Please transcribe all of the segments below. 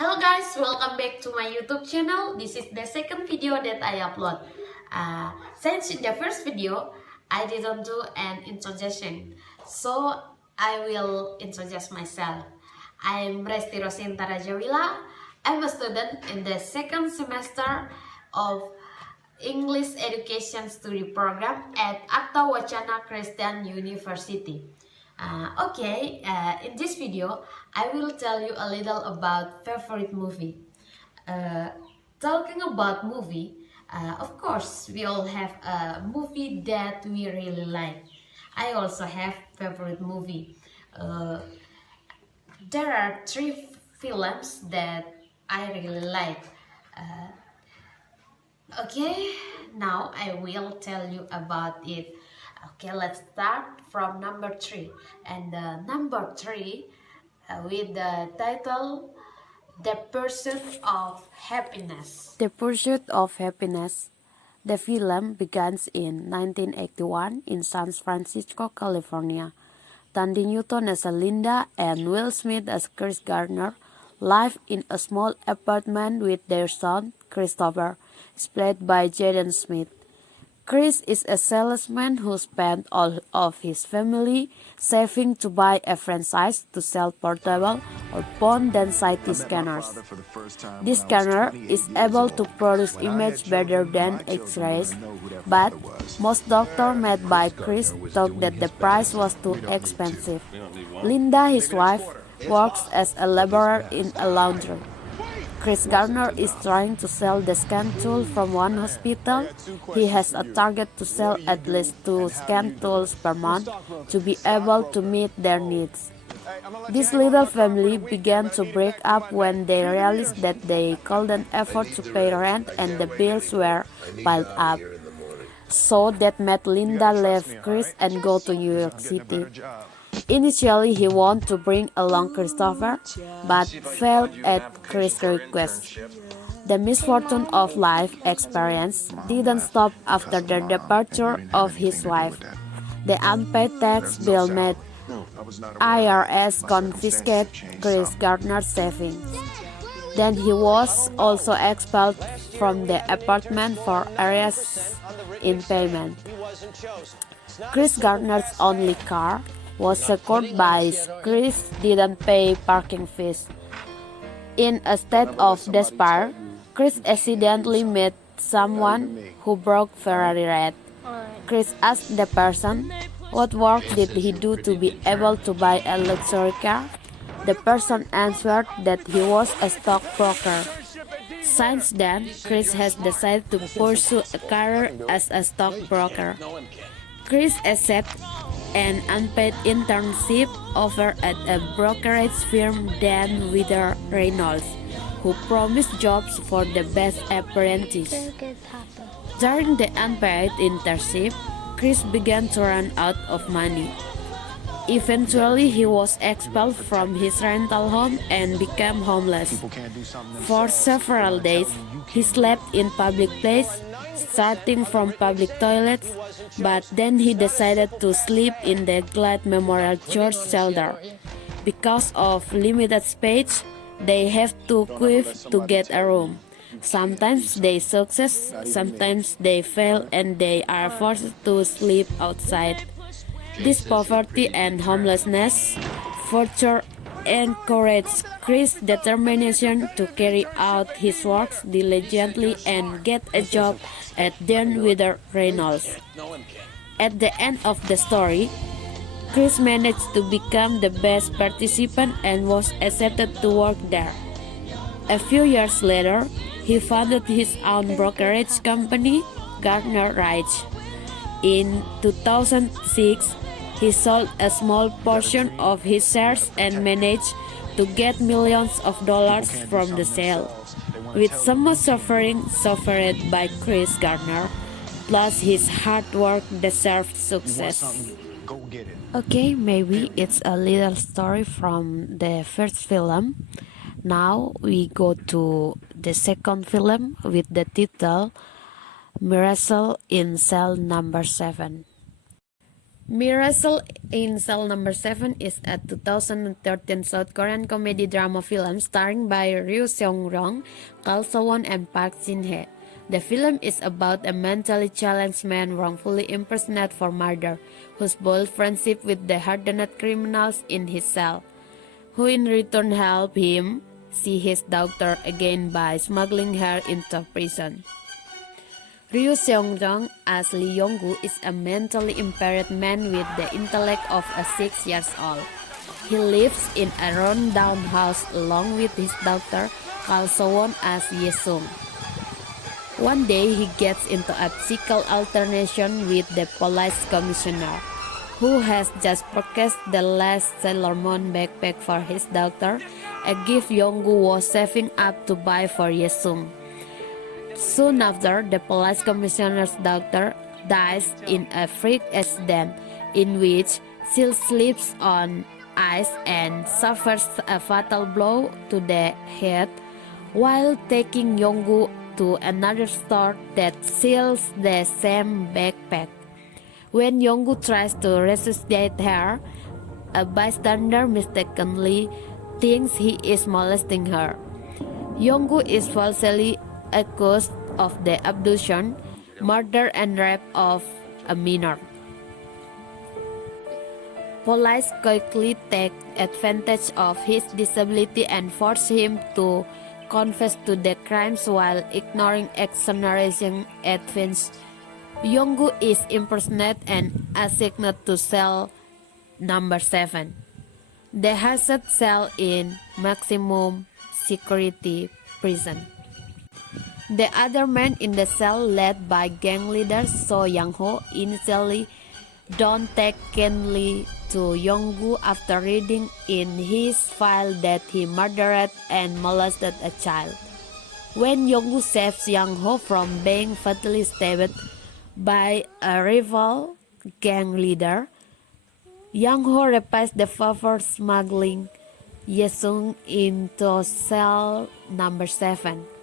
Hello guys, welcome back to my YouTube channel. This is the second video that I upload. Since in the first video, I didn't do an introduction, so I will introduce myself. I'm Resti Rosinta Rajawila. I'm a student in the second semester of English Education Study Program at Akta Wacana Christian University. In this video, I will tell you a little about favorite movie. Uh, Talking about movie, of course, we all have a movie that we really like. I also have favorite movie. Uh, there are three films that I really like. Okay, now I will tell you about it. Okay, let's start from number three. And number three, with the title The Pursuit of Happiness. The Pursuit of Happiness. The film begins in 1981 in San Francisco, California. Tandy Newton as Linda and Will Smith as Chris Gardner live in a small apartment with their son, Christopher, played by Jaden Smith. Chris is a salesman who spent all of his family saving to buy a franchise to sell portable or bone density scanners. This scanner is able to produce image better than X-rays, but most doctors met by Chris thought that the price was too expensive. Linda, his wife, works as a laborer in a laundry. Chris Gardner is trying to sell the scan tool from one hospital. He has a target to sell at least 2 scan tools per month to be able to meet their needs. This little family began to break up when they realized that they couldn't afford to pay rent and the bills were piled up. So that made Linda leave Chris and go to New York City. Initially, he wanted to bring along Christopher, but failed at Chris' request. The misfortune of life experience didn't stop after the departure of his wife. The unpaid tax bill made IRS confiscate Chris Gardner's savings. Then he was also expelled from the apartment for arrears in payment. Chris Gardner's only car was secured by Chris didn't pay parking fees. In a state of despair, Chris accidentally met someone who broke Ferrari red. Chris asked the person, what work did he do to be able to buy a luxury car? The person answered that he was a stockbroker. Since then, Chris has decided to pursue a career as a stockbroker. Chris accepted an unpaid internship offer at a brokerage firm Dan Wither Reynolds, who promised jobs for the best apprentice. During the unpaid internship, Chris began to run out of money. Eventually, he was expelled from his rental home and became homeless. For several days, he slept in public places, starting from public toilets, but then he decided to sleep in the Glad Memorial Church shelter. Because of limited space, they have to queue to get a room. Sometimes they succeed, sometimes they fail, and they are forced to sleep outside. This poverty and homelessness further encouraged Chris' determination to carry out his works diligently and get a job at Dan Wither Reynolds. At the end of the story, Chris managed to become the best participant and was accepted to work there. A few years later, he founded his own brokerage company, Gardner Ridge. In 2006, he sold a small portion of his shares and managed to get millions of dollars from the sale. With so much suffering suffered by Chris Gardner, plus his hard work deserved success. Okay, maybe it's a little story from the first film. Now we go to the second film with the title Miracle in Cell Number 7. Miracle in Cell Number 7 is a 2013 South Korean comedy drama film starring by Ryu Seung-ryong, Kal So-won, and Park Shin-hye. The film is about a mentally challenged man wrongfully imprisoned for murder, whose bold friendship with the hardened criminals in his cell, who in return help him see his daughter again by smuggling her into prison. Ryu Seung-ryong as Lee Yong-gu is a mentally impaired man with the intellect of a 6 years old. He lives in a run-down house along with his daughter Kal So-won as Ye-sung. One day he gets into a physical alternation with the police commissioner, who has just purchased the last Sailor Moon backpack for his daughter, a gift Yong-gu was saving up to buy for Ye-sung. Soon after, the police commissioner's daughter dies in a freak accident in which she slips on ice and suffers a fatal blow to the head while taking Yong-gu to another store that sells the same backpack. When Yong-gu tries to resuscitate her, a bystander mistakenly thinks he is molesting her. Yong-gu is falsely accused of the abduction, murder, and rape of a minor. Police quickly take advantage of his disability and force him to confess to the crimes while ignoring exoneration evidence. Yong-gu is imprisoned and assigned to cell number 7, the harshest cell in maximum security prison. The other men in the cell, led by gang leader So Yang-ho, initially don't take kindly to Yong-gu after reading in his file that he murdered and molested a child. When Yong-gu saves Yang-ho from being fatally stabbed by a rival gang leader, Yang-ho repays the favor, smuggling Ye-sung into cell number 7.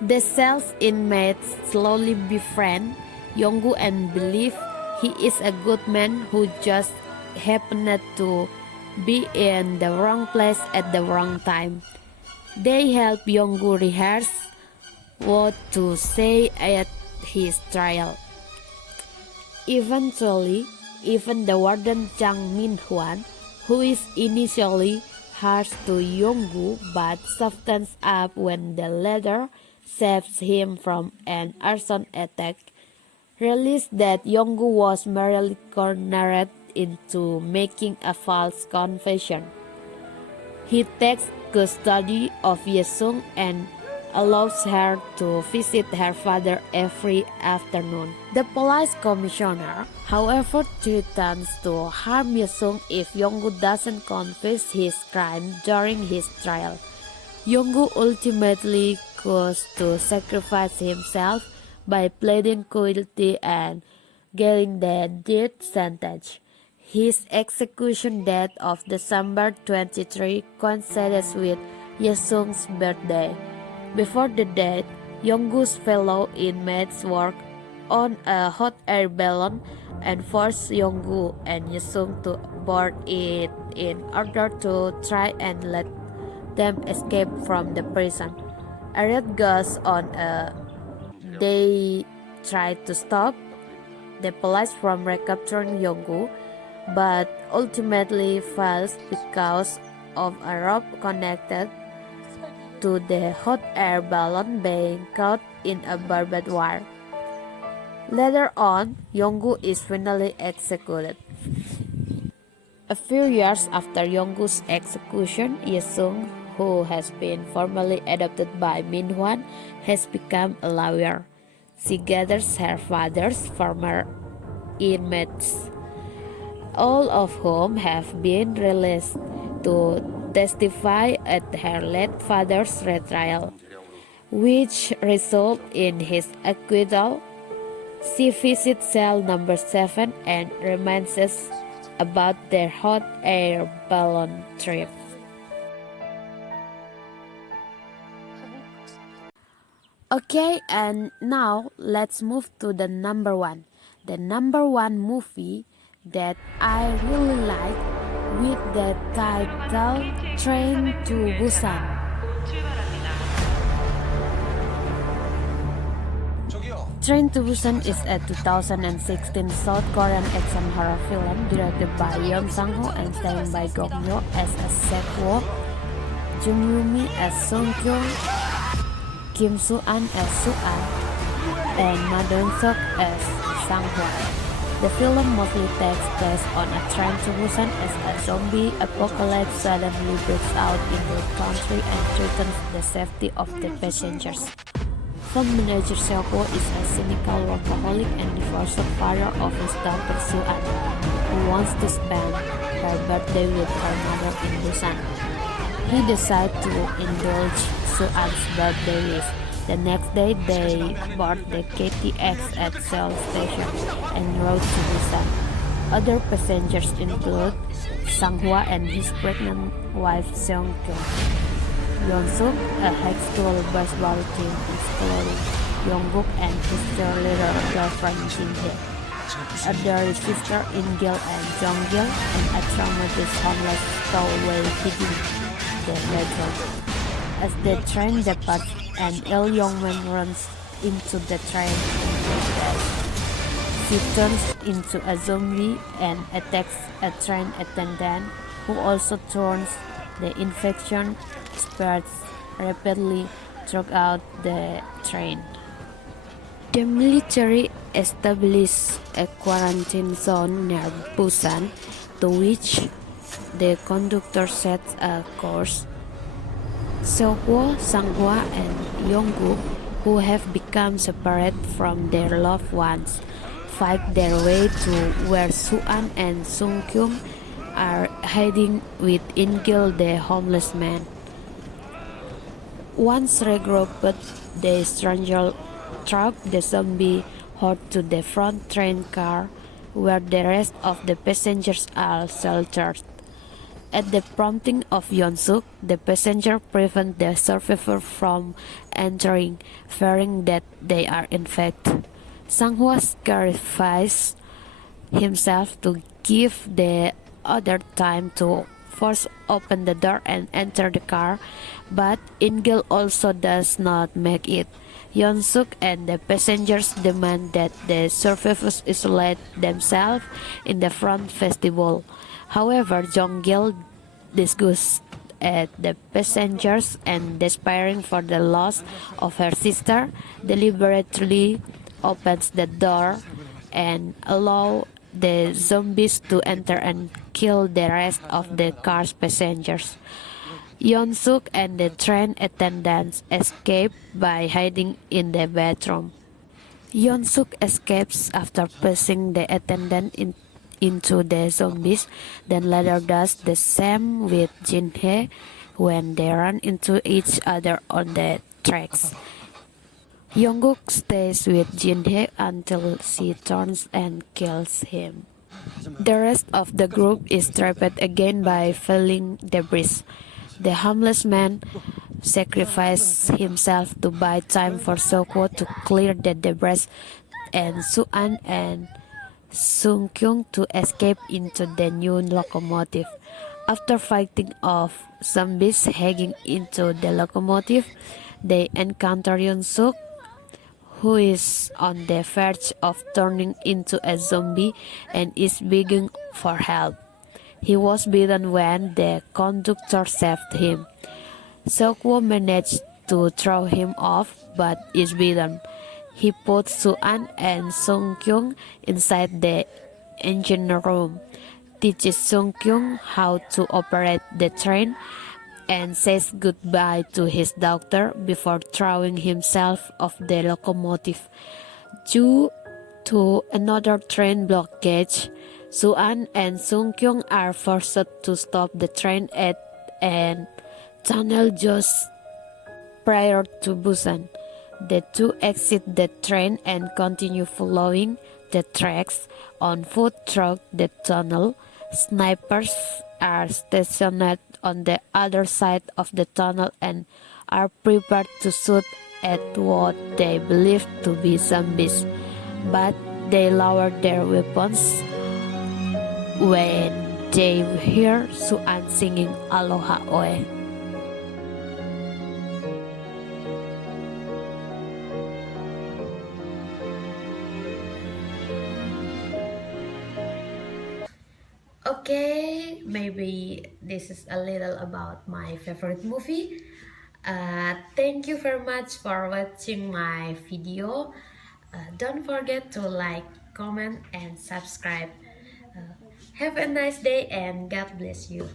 The cell's inmates slowly befriend Yong-gu and believe he is a good man who just happened to be in the wrong place at the wrong time. They help Yong-gu rehearse what to say at his trial. Eventually, even the warden Jang Min-hwan, who is initially harsh to Yong-gu but softens up when the latter saves him from an arson attack, realized that Yong-gu was merely cornered into making a false confession. He takes custody of Ye-sung and allows her to visit her father every afternoon. The police commissioner, however, threatens to harm Ye-sung if Yong-gu doesn't confess his crime during his trial. Yong-gu ultimately goes to sacrifice himself by pleading guilty and getting the death sentence. His execution date of December 23 coincides with Ye-sung's birthday. Before the date, Yong-gu's fellow inmates work on a hot air balloon and force Yong-gu and Ye-sung to board it in order to try and let them escape from the prison. A raid goes on. They try to stop the police from recapturing Yong-gu, but ultimately fails because of a rope connected to the hot air balloon being caught in a barbed wire. Later on, Yong-gu is finally executed. A few years after Yong-gu's execution, Ye-sung, who has been formally adopted by Min-hwan, has become a lawyer. She gathers her father's former inmates, all of whom have been released, to testify at her late father's retrial, which resulted in his acquittal. She visits cell number 7 and reminisces about their hot air balloon trip. Okay, and now let's move to the number 1. The number 1 movie that I really like with the title Train to Busan. Train to Busan is a 2016 South Korean action horror film directed by Yeon Sang-ho and starring by Gong Yoo as a Seo-woo, Jung Yoo-mi as Sung-kyung, Kim Soo-an as Soo-an, and Ma Dong-seok as Sang-hwa. The film mostly takes place on a train to Busan as a zombie apocalypse suddenly breaks out in the country and threatens the safety of the passengers. Film manager Seo-woo is a cynical workaholic and divorced father of his daughter Soo-an, who wants to spend her birthday with her mother in Busan. He decides to indulge Soo-an's birthday wish. The next day, they board the KTX at Seoul Station and rode to Busan. Other passengers include Sang-hwa and his pregnant wife Seong-kyung. Yeon-suk, a high school baseball team, including Young-guk and his cheerleader girlfriend Jin-hye. Other sister In-gil and Jong-gil, and a traumatized homeless stowaway hiding the bedroom. As the train departs, an ill young man runs into the train and she turns into a zombie and attacks a train attendant, who also turns. The infection spreads rapidly throughout the train. The military established a quarantine zone near Busan, to which the conductor sets a course. Seo-woo, Sang-hwa, and Young-guk, who have become separate from their loved ones, fight their way to where Soo-an and Sung-kyung are hiding with In-gil, the homeless man. Once regrouped, they strangely truck the zombie horde to the front train car, where the rest of the passengers are sheltered. At the prompting of Yeon-suk, the passenger prevent the survivor from entering, fearing that they are infected. Sang-hwa sacrifices himself to give the other time to force open the door and enter the car, but In-gil also does not make it. Yeon-suk and the passengers demand that the survivors isolate themselves in the front vestibule. However, Jong-gil, disgusted at the passengers and despairing for the loss of her sister, deliberately opens the door and allows the zombies to enter and kill the rest of the car's passengers. Yeon-suk and the train attendants escape by hiding in the bathroom. Yeon-suk escapes after pushing the attendant into the zombies, then later does the same with Jin-hye when they run into each other on the tracks. Young-guk stays with Jin-hye until she turns and kills him. The rest of the group is trapped again by falling debris. The homeless man sacrifices himself to buy time for Seo-woo to clear the debris and Soo-an and Sung-kyung to escape into the new locomotive. After fighting off zombies hanging into the locomotive, they encounter Yeon-suk, who is on the verge of turning into a zombie and is begging for help. He was bitten when the conductor saved him. Seo-woo managed to throw him off but is bitten. He puts Soo-an and Sung-kyung inside the engine room, teaches Sung-kyung how to operate the train, and says goodbye to his daughter before throwing himself off the locomotive. Due to another train blockage, Soo-an and Sung-kyung are forced to stop the train at a tunnel just prior to Busan. The two exit the train and continue following the tracks on foot through the tunnel. Snipers are stationed on the other side of the tunnel and are prepared to shoot at what they believe to be zombies, but they lower their weapons when they hear Suan singing Aloha Oe. Okay, maybe this is a little about my favorite movie. Thank you very much for watching my video. Don't forget to like, comment, and subscribe. Have a nice day and God bless you.